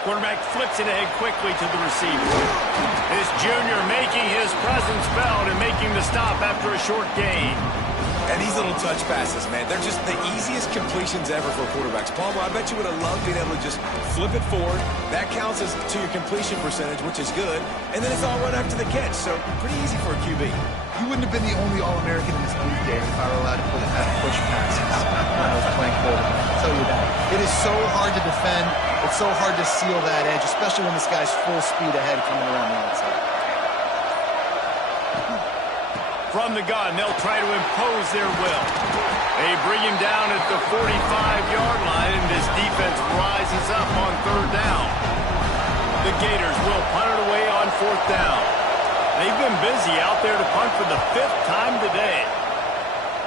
Quarterback flips it ahead quickly to the receiver. This junior making his presence felt and making the stop after a short gain. And these little touch passes, man, they're just the easiest completions ever for quarterbacks. Palmer, I bet you would have loved being able to just flip it forward. That counts as to your completion percentage, which is good. And then it's all run after the catch, so pretty easy for a QB. You wouldn't have been the only All-American in this booth, Dave, if I were allowed to push passes when I was playing quarterback. I'll tell you that. It is so hard to defend. It's so hard to seal that edge, especially when this guy's full speed ahead coming around the outside. From the gun, they'll try to impose their will. They bring him down at the 45-yard line, and this defense rises up on third down. The Gators will punt it away on fourth down. They've been busy out there to punt for the 5th time today.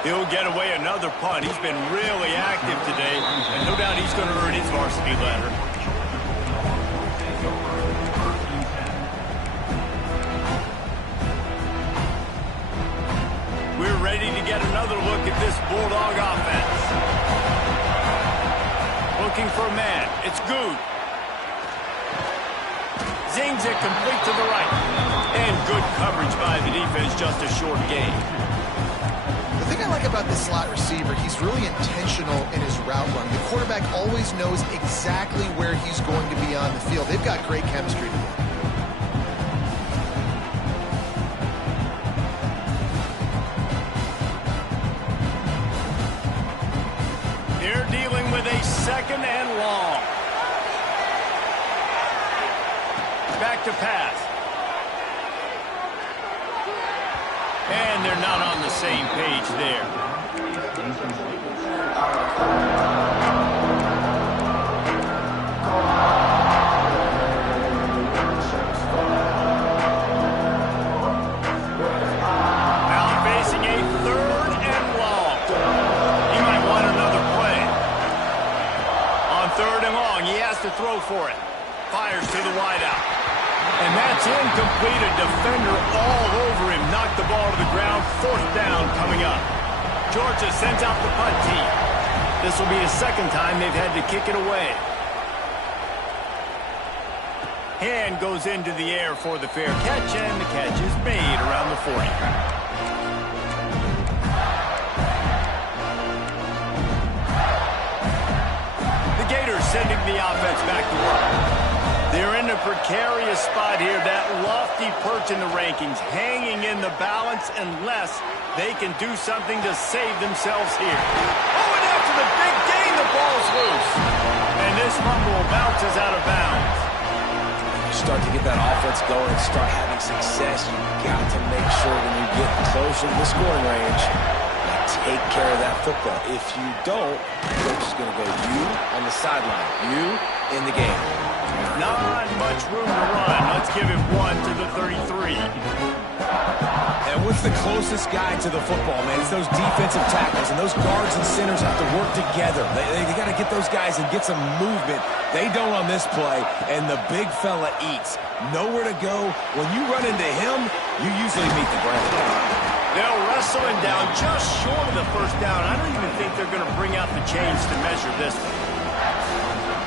He'll get away another punt. He's been really active today, and no doubt he's going to earn his varsity letter. We're ready to get another look at this Bulldog offense. Looking for a man. It's Good. Zings it complete to the right. And good coverage by the defense, just a short gain. The thing I like about this slot receiver, he's really intentional in his route run. The quarterback always knows exactly where he's going to be on the field. They've got great chemistry together. They're dealing with a second and long. Back to pass. And they're not on the same page there. Now facing a third and long. He might want another play. On third and long, he has to throw for it. Fires to the wideout. And that's incomplete. A defender all over him. Knocked the ball to the ground. Fourth down coming up. Georgia sends out the punt team. This will be the second time they've had to kick it away. Hand goes into the air for the fair catch, and the catch is made around the 40. The Gators sending the offense back to work. They're in a precarious spot here, that lofty perch in the rankings, hanging in the balance unless they can do something to save themselves here. Oh, and after the big gain, the ball's loose. And this fumble bounces out of bounds. Start to get that offense going and start having success, you've got to make sure when you get closer to the scoring range, you take care of that football. If you don't, coach is going to go you on the sideline, you in the game. Not much room to run. Let's give him one to the 33. And what's the closest guy to the football, man? It's those defensive tackles, and those guards and centers have to work together. They got to get those guys and get some movement. They don't on this play, and the big fella eats. Nowhere to go. When you run into him, you usually meet the ground. They'll wrestle him down just short of the first down. I don't even think they're going to bring out the chains to measure this one.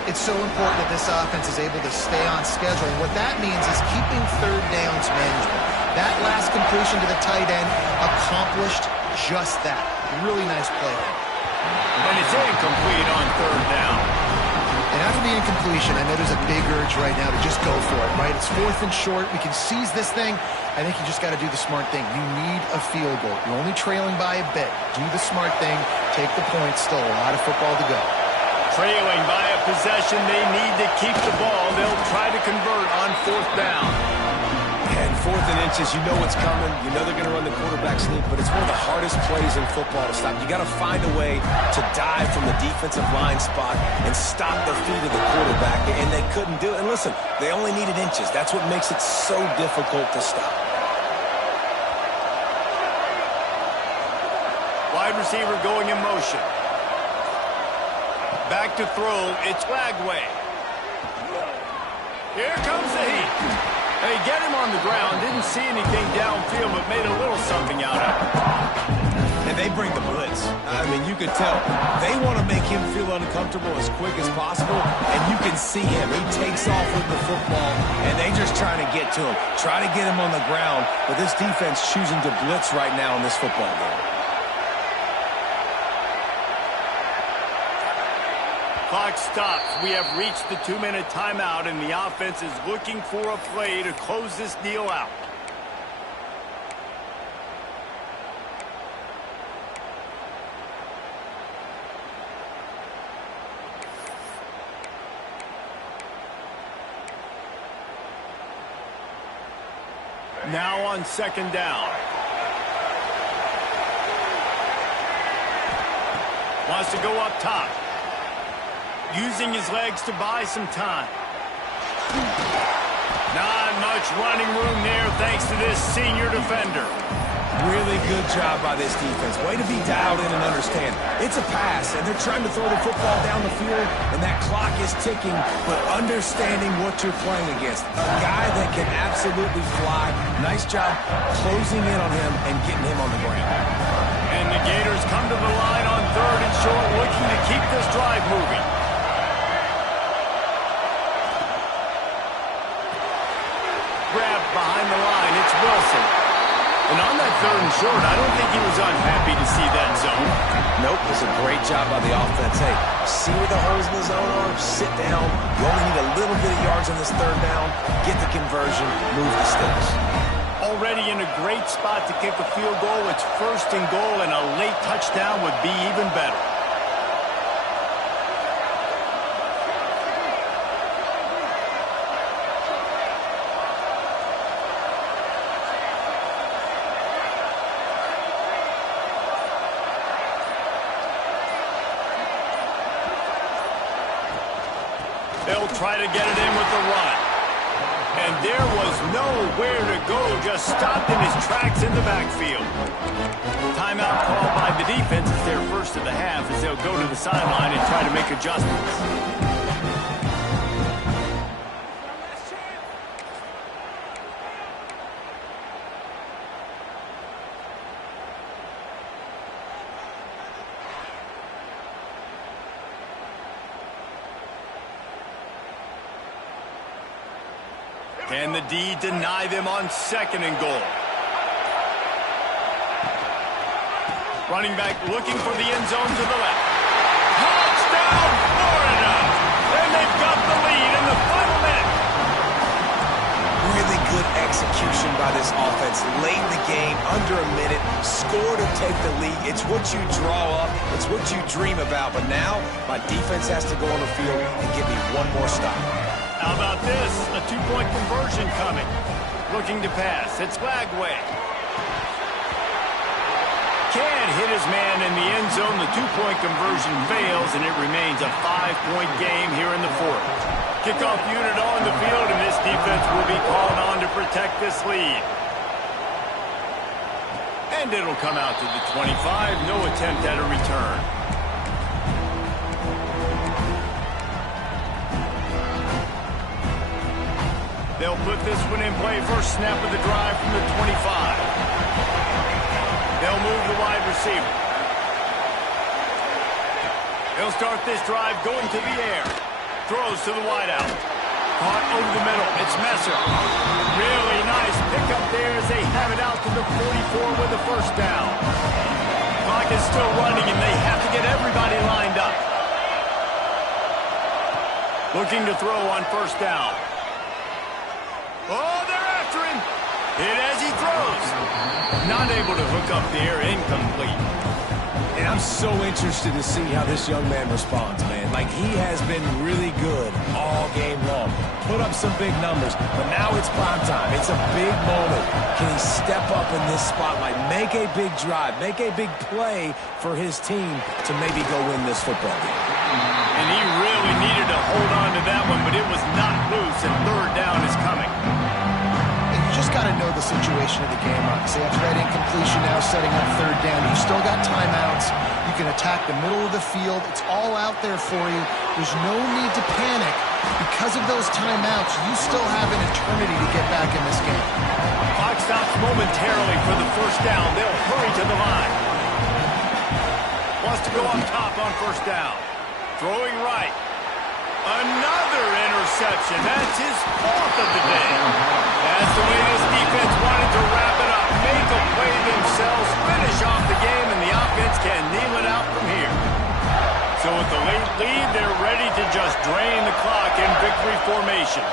It's so important that this offense is able to stay on schedule. And what that means is keeping third downs manageable. That last completion to the tight end accomplished just that. Really nice play. And it's incomplete on third down. And after the incompletion, I know there's a big urge right now to just go for it, right? It's 4th and short. We can seize this thing. I think you just got to do the smart thing. You need a field goal. You're only trailing by a bit. Do the smart thing. Take the points. Still a lot of football to go. Trailing by a possession, they need to keep the ball. They'll try to convert on 4th down. And 4th and inches, you know what's coming. You know they're going to run the quarterback sneak, but it's one of the hardest plays in football to stop. You got to find a way to dive from the defensive line spot and stop the feet of the quarterback, and they couldn't do it. And listen, they only needed inches. That's what makes it so difficult to stop. Wide receiver going in motion. Back to throw, it's Lagway. Here comes the heat. They get him on the ground, didn't see anything downfield, but made a little something out of it. And they bring the blitz. I mean, you could tell. They want to make him feel uncomfortable as quick as possible, and you can see him. He takes off with the football, and they just trying to get to him. Try to get him on the ground, but this defense choosing to blitz right now in this football game. Clock stops. We have reached the 2-minute timeout, and the offense is looking for a play to close this deal out. Now on 2nd down. Wants to go up top. Using his legs to buy some time. Not much running room there thanks to this senior defender. Really good job by this defense. Way to be dialed in and understand. It's a pass, and they're trying to throw the football down the field, and that clock is ticking, but understanding what you're playing against. A guy that can absolutely fly. Nice job closing in on him and getting him on the ground. And the Gators come to the line on 3rd and short, looking to keep this drive moving. Grab behind the line, it's Wilson. And on that 3rd and short, I don't think he was unhappy to see that zone. Nope, it's a great job by the offense. Hey, see where the holes in the zone are, sit down. You only need a little bit of yards on this 3rd down, get the conversion, move the sticks. Already in a great spot to kick a field goal. It's 1st and goal, and a late touchdown would be even better. They'll try to get it in with the run. And there was nowhere to go, just stopped in his tracks in the backfield. Timeout called by the defense. It's their first of the half as they'll go to the sideline and try to make adjustments. Can the D deny them on 2nd and goal? Running back looking for the end zone to the left. Touchdown, Florida! And they've got the lead in the final minute. Really good execution by this offense. Late in the game, under a minute, score to take the lead. It's what you draw up. It's what you dream about. But now, my defense has to go on the field and give me one more stop. How about this? A 2-point conversion coming. Looking to pass. It's Lagway. Can't hit his man in the end zone. The 2-point conversion fails, and it remains a 5-point game here in the 4th. Kickoff unit on the field, and this defense will be called on to protect this lead. And it'll come out to the 25. No attempt at a return. They'll put this one in play. First snap of the drive from the 25. They'll move the wide receiver. He'll start this drive going to the air. Throws to the wideout. Caught over the middle. It's Messer. Really nice pickup there as they have it out to the 44 with the first down. Clock is still running, and they have to get everybody lined up. Looking to throw on first down. Oh, they're after him. Hit as he throws. Not able to hook up there. Incomplete. And I'm so interested to see how this young man responds, man. Like, he has been really good all game long. Put up some big numbers, but now it's prime time. It's a big moment. Can he step up in this spotlight, make a big drive, make a big play for his team to maybe go win this football game? And he really needed to hold on to that one, but it was not loose, and third down is coming. You just got to know the situation of the game, obviously. After that incompletion, now setting up third down. You've still got timeouts. You can attack the middle of the field. It's all out there for you. There's no need to panic. Because of those timeouts, you still have an eternity to get back in this game. Clock stops momentarily for the first down. They'll hurry to the line. Wants to go on top on first down. Throwing right. Another interception. That's his fourth of the day. That's the way this defense wanted to wrap it up. Make a play themselves, finish off the game, and the offense can kneel it out from here. So with the late lead, they're ready to just drain the clock in victory formation.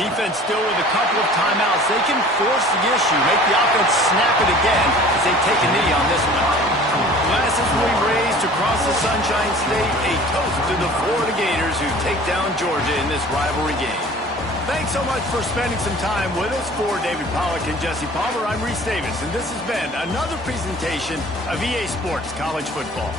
Defense still with a couple of timeouts. They can force the issue, make the offense snap it again as they take a knee on this one. Glasses will be raised across the Sunshine State. A toast to the Florida Gators who take down Georgia in this rivalry game. Thanks so much for spending some time with us. For David Pollack and Jesse Palmer, I'm Reese Davis, and this has been another presentation of EA Sports College Football.